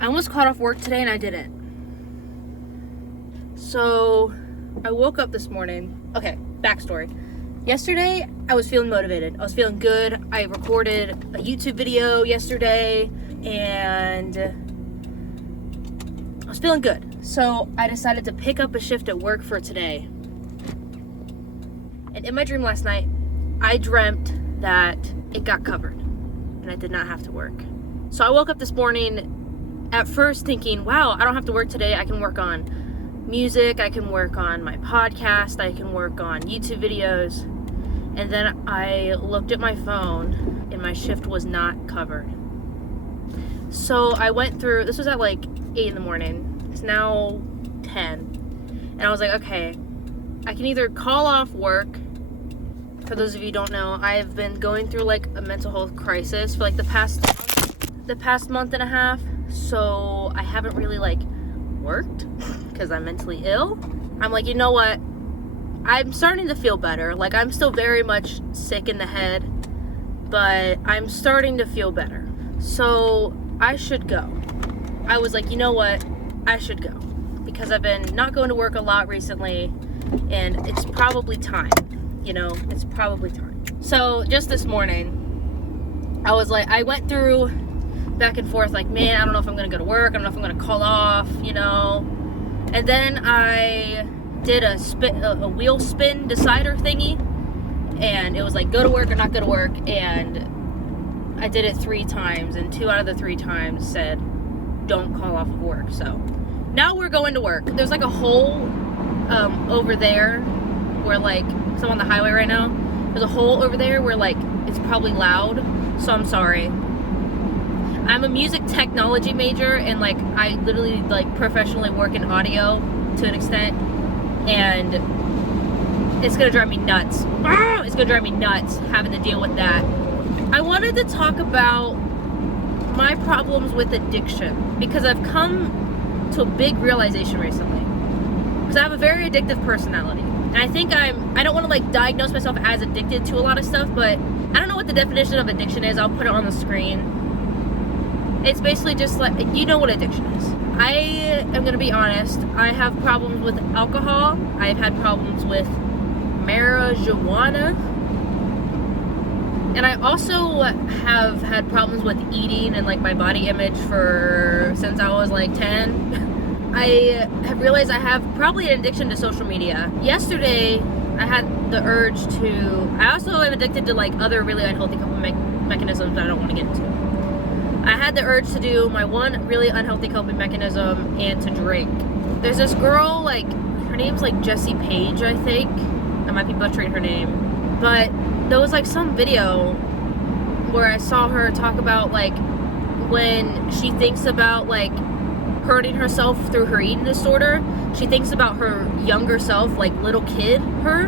I almost caught off work today and I didn't. So I woke up this morning. Okay, backstory. Yesterday, I was feeling motivated. I was feeling good. I recorded a YouTube video yesterday and I was feeling good. So I decided to pick up a shift at work for today. And in my dream last night, I dreamt that it got covered and I did not have to work. So I woke up this morning at first thinking, wow, I don't have to work today. I can work on music. I can work on my podcast. I can work on YouTube videos. And then I looked at my phone and my shift was not covered. So I went through, this was at like 8 in the morning. It's now 10. And I was like, okay, I can either call off work. For those of you who don't know, I've been going through like a mental health crisis for like the past month and a half. So I haven't really like worked because I'm mentally ill. I'm like, you know what? I'm starting to feel better. Like, I'm still very much sick in the head, but I'm starting to feel better. So I should go. I was like, you know what? I should go because I've been not going to work a lot recently and it's probably time. You know, it's probably time. So just this morning, I was like, I went through back and forth like, man, I don't know if I'm going to go to work. I don't know if I'm going to call off, you know. And then I did a wheel spin decider thingy. And it was like, go to work or not go to work. And I did it 3 times. And 2 out of the 3 times said, don't call off of work. So now we're going to work. There's like a hole over there where like, so I'm on the highway right now. There's a hole over there where like, it's probably loud. So I'm sorry. I'm a music technology major and like I literally like professionally work in audio to an extent, and it's gonna drive me nuts. It's gonna drive me nuts having to deal with that. I wanted to talk about my problems with addiction because I've come to a big realization recently. Because I have a very addictive personality. And I think I don't want to like diagnose myself as addicted to a lot of stuff, but I don't know what the definition of addiction is. I'll put it on the screen. It's basically just like, you know what addiction is. I am going to be honest. I have problems with alcohol. I've had problems with marijuana. And I also have had problems with eating and like my body image since I was like 10. I have realized I have probably an addiction to social media. Yesterday, I had the urge I also am addicted to like other really unhealthy coping mechanisms that I don't want to get into. I had the urge to do my one really unhealthy coping mechanism and to drink. There's this girl, like, her name's like Jessie Page, I think. I might be butchering her name. But there was like some video where I saw her talk about like when she thinks about like hurting herself through her eating disorder, she thinks about her younger self, like little kid her.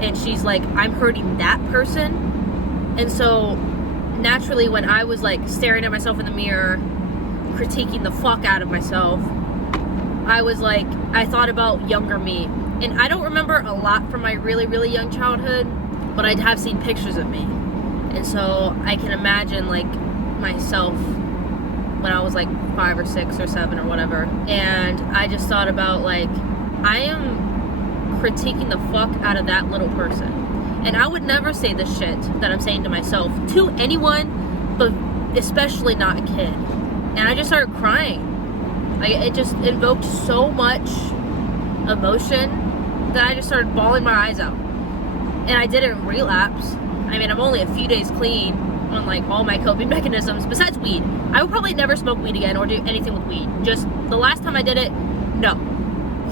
And she's like, I'm hurting that person. And so naturally, when I was like staring at myself in the mirror, critiquing the fuck out of myself, I was like, I thought about younger me. And I don't remember a lot from my really, really young childhood, but I have seen pictures of me. And so I can imagine like myself when I was like 5 or 6 or 7 or whatever. And I just thought about like, I am critiquing the fuck out of that little person. And I would never say the shit that I'm saying to myself to anyone, but especially not a kid. And I just started crying. Like, it just invoked so much emotion that I just started bawling my eyes out. And I didn't relapse. I mean, I'm only a few days clean on like all my coping mechanisms besides weed. I would probably never smoke weed again or do anything with weed. Just the last time I did it, no.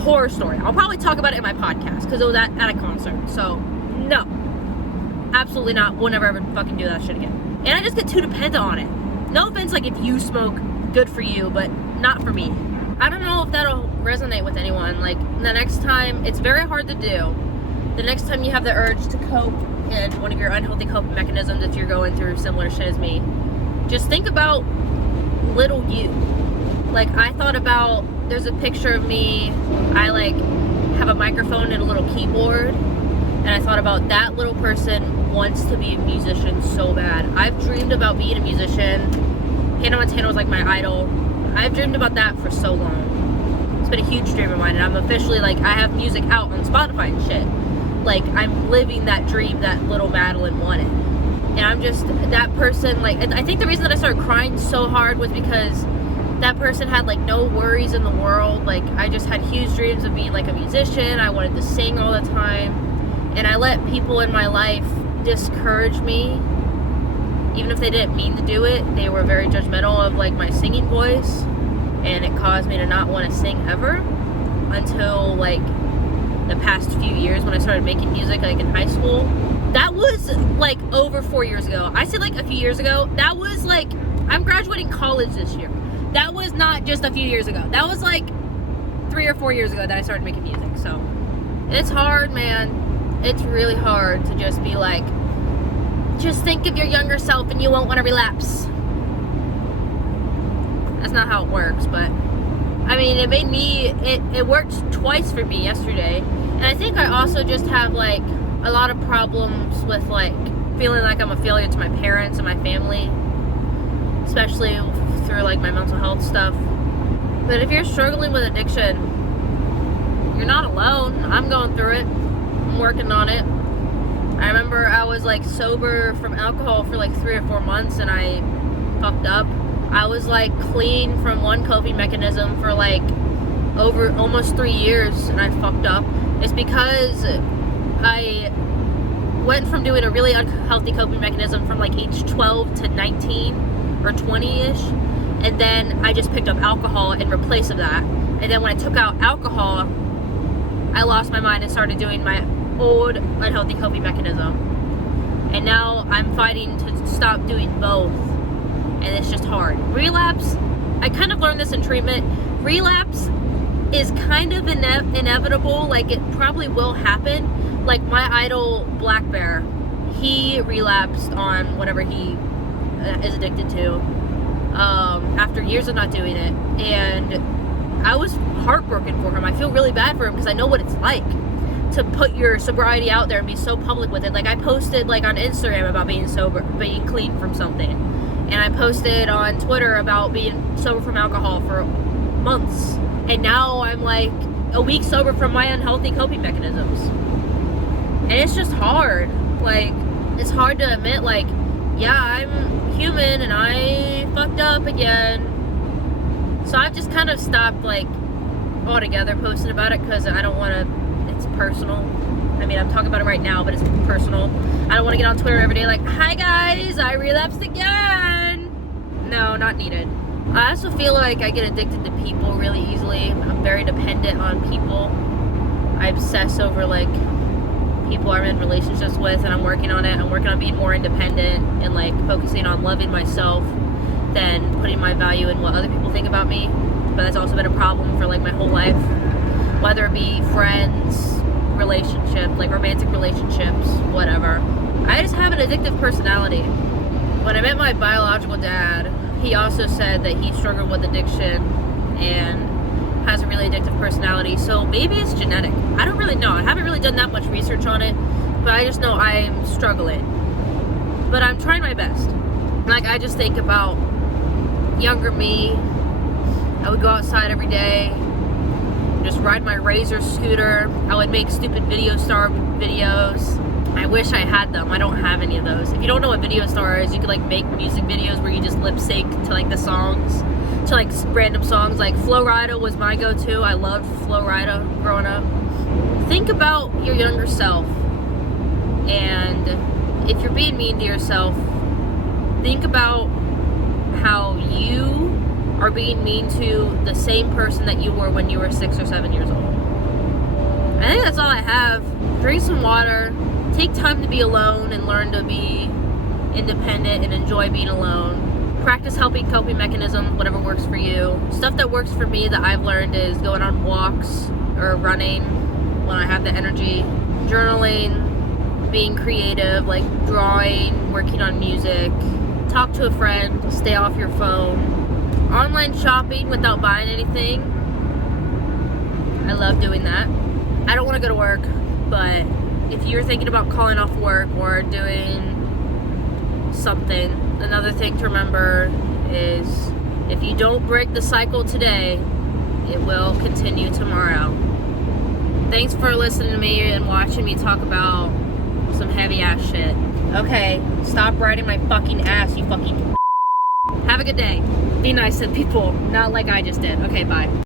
Horror story. I'll probably talk about it in my podcast because it was at a concert. So, no. Absolutely not. We'll never ever fucking do that shit again. And I just get too dependent on it. No offense, like if you smoke, good for you, but not for me. I don't know if that'll resonate with anyone. Like the next time, it's very hard to do. The next time you have the urge to cope and one of your unhealthy coping mechanisms, if you're going through similar shit as me, just think about little you. Like I thought about, there's a picture of me, I like have a microphone and a little keyboard, and I thought about that little person wants to be a musician so bad. I've dreamed about being a musician. Hannah Montana was like my idol. I've dreamed about that for so long. It's been a huge dream of mine, and I'm officially, like, I have music out on Spotify and shit. Like, I'm living that dream that little Madeline wanted. And I'm just, that person, like, I think the reason that I started crying so hard was because that person had, like, no worries in the world. Like, I just had huge dreams of being, like, a musician. I wanted to sing all the time. And I let people in my life discourage me. Even if they didn't mean to do it, they were very judgmental of, like, my singing voice. And it caused me to not want to sing ever until, like, the past few years when I started making music, like, in high school. That was, like, over 4 years ago. I said, like, a few years ago. That was, like, I'm graduating college this year. That was not just a few years ago. That was, like, 3 or 4 years ago that I started making music. So, it's hard, man. It's really hard to just be, like, just think of your younger self and you won't want to relapse. That's not how it works, but I mean, it made me, it worked twice for me yesterday. And I think I also just have, like, a lot of problems with, like, feeling like I'm a failure to my parents and my family, especially through, like, my mental health stuff. But if you're struggling with addiction, you're not alone. I'm going through it. I'm working on it. I remember I was, like, sober from alcohol for, like, 3 or 4 months, and I fucked up. I was, like, clean from one coping mechanism for, like, over almost 3 years, and I fucked up. It's because I went from doing a really unhealthy coping mechanism from, like, age 12 to 19 or 20-ish, and then I just picked up alcohol in replace of that. And then when I took out alcohol, I lost my mind and started doing my old unhealthy coping mechanism. And now I'm fighting to stop doing both, and it's just hard. Relapse, I kind of learned this in treatment. Relapse is kind of inevitable. Like, it probably will happen. Like, my idol Black Bear, he relapsed on whatever he is addicted to after years of not doing it, and I was heartbroken for him. I feel really bad for him because I know what it's like to put your sobriety out there and be so public with it. Like, I posted, like, on Instagram about being sober, being clean from something, and I posted on Twitter about being sober from alcohol for months, and now I'm, like, a week sober from my unhealthy coping mechanisms. And it's just hard. Like, it's hard to admit, like, yeah, I'm human and I fucked up again. So I've just kind of stopped, like, altogether posting about it because I don't want to, it's personal. I mean, I'm talking about it right now, but it's personal. I don't want to get on Twitter every day like, hi guys, I relapsed again. No, not needed. I also feel like I get addicted to people really easily. I'm very dependent on people. I obsess over, like, people I'm in relationships with, and I'm working on it. I'm working on being more independent and, like, focusing on loving myself than putting my value in what other people think about me. But that's also been a problem for, like, my whole life, whether it be friends, relationships, like romantic relationships, whatever. I just have an addictive personality. When I met my biological dad, he also said that he struggled with addiction and has a really addictive personality, so maybe it's genetic. I don't really know. I haven't really done that much research on it, but I just know I'm struggling. But I'm trying my best. Like, I just think about younger me. I would go outside every day, just ride my Razor scooter. I would make stupid Video Star videos. I wish I had them. I don't have any of those. If you don't know what Video Star is, you could, like, make music videos where you just lip sync to, like, the songs, to, like, random songs. Like, Flo Rida was my go-to. I loved Flo Rida growing up. Think about your younger self, and if you're being mean to yourself, think about how you are being mean to the same person that you were when you were 6 or 7 years old. I think that's all I have. Drink some water. Take time to be alone and learn to be independent and enjoy being alone. Practice helping coping mechanisms, whatever works for you. Stuff that works for me that I've learned is going on walks or running when I have the energy. Journaling, being creative, like drawing, working on music. Talk to a friend, stay off your phone. Online shopping without buying anything. I love doing that. I don't want to go to work, but if you're thinking about calling off work or doing something, another thing to remember is If you don't break the cycle today, it will continue tomorrow. Thanks for listening to me and watching me talk about some heavy ass shit. Okay, stop riding my fucking ass, you fucking. Have a good day. Be nice to people, not like I just did. Okay, bye.